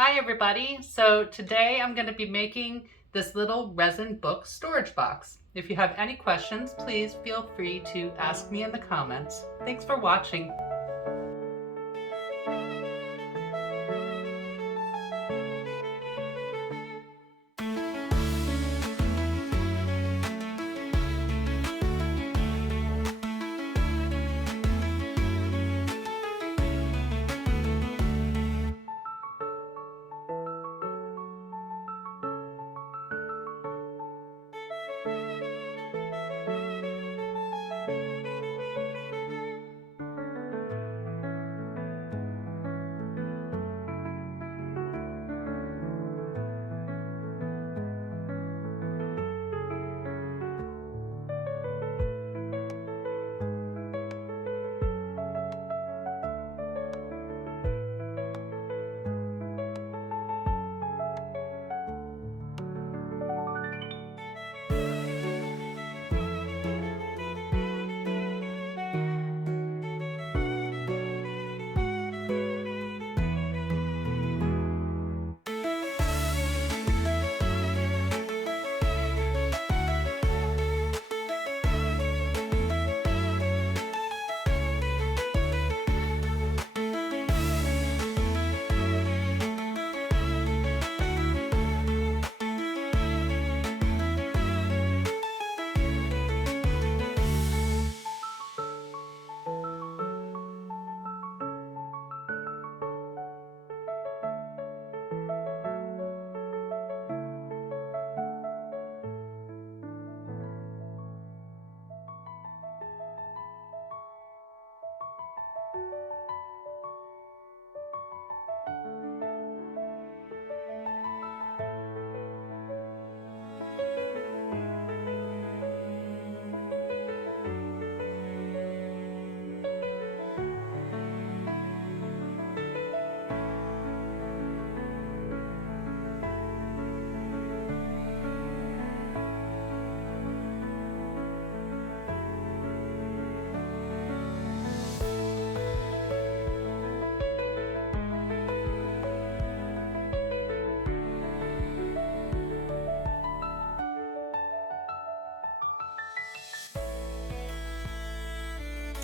Hi everybody. So today I'm going to be making this little resin book storage box. If you have any questions, please feel free to ask me in the comments. Thanks for watching.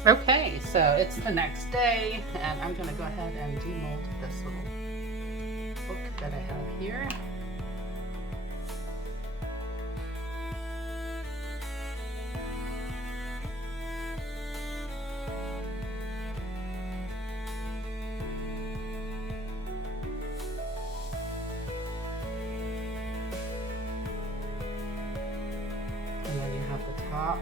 Okay, so it's the next day and I'm going to go ahead and demold this little book that I have here. And then you have the top.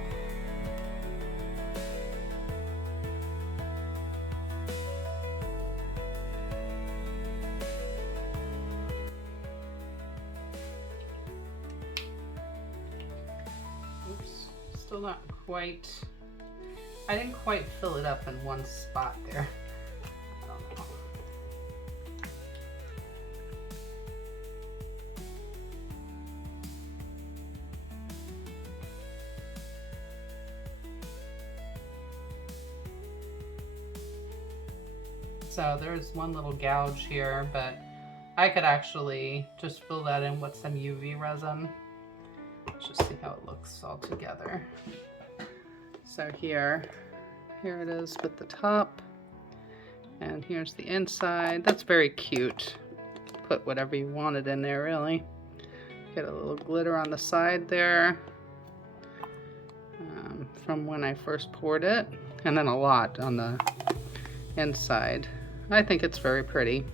Oops, still not quite. I didn't quite fill it up in one spot there. I don't know. So there's one little gouge here, but I could actually just fill that in with some UV resin. Let's just see how it looks all together. So here it is with the top, and here's the inside. That's very cute. Put whatever you wanted in there, really. Get a little glitter on the side there from when I first poured it, and then a lot on the inside. I think it's very pretty.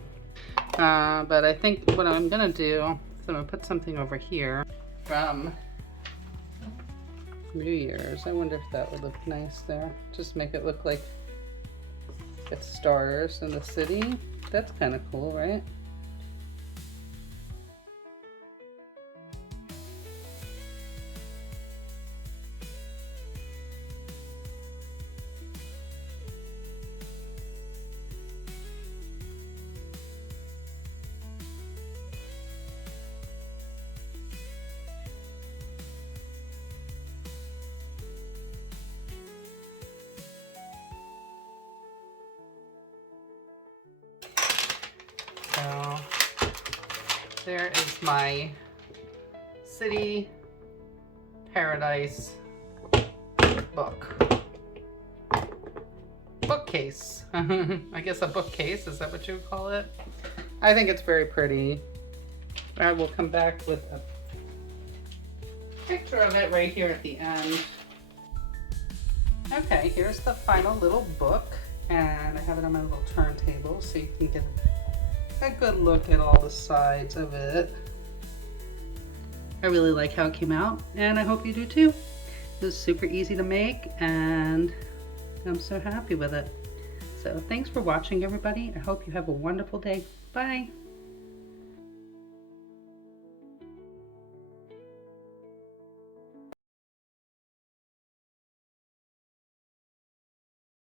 But I think what I'm gonna do is I'm gonna put something over here from New Year's. I wonder if that would look nice there. Just make it look like it's stars in the city. That's kind of cool, right? So there is my City Paradise bookcase. I guess a bookcase, is that what you would call it? I think it's very pretty. I will come back with a picture of it right here at the end. Okay, here's the final little book, and I have it on my little turntable so you can get a good look at all the sides of it. I really like how it came out, and I hope you do too. It was super easy to make, and I'm so happy with it. So thanks for watching, everybody. I hope you have a wonderful day. Bye.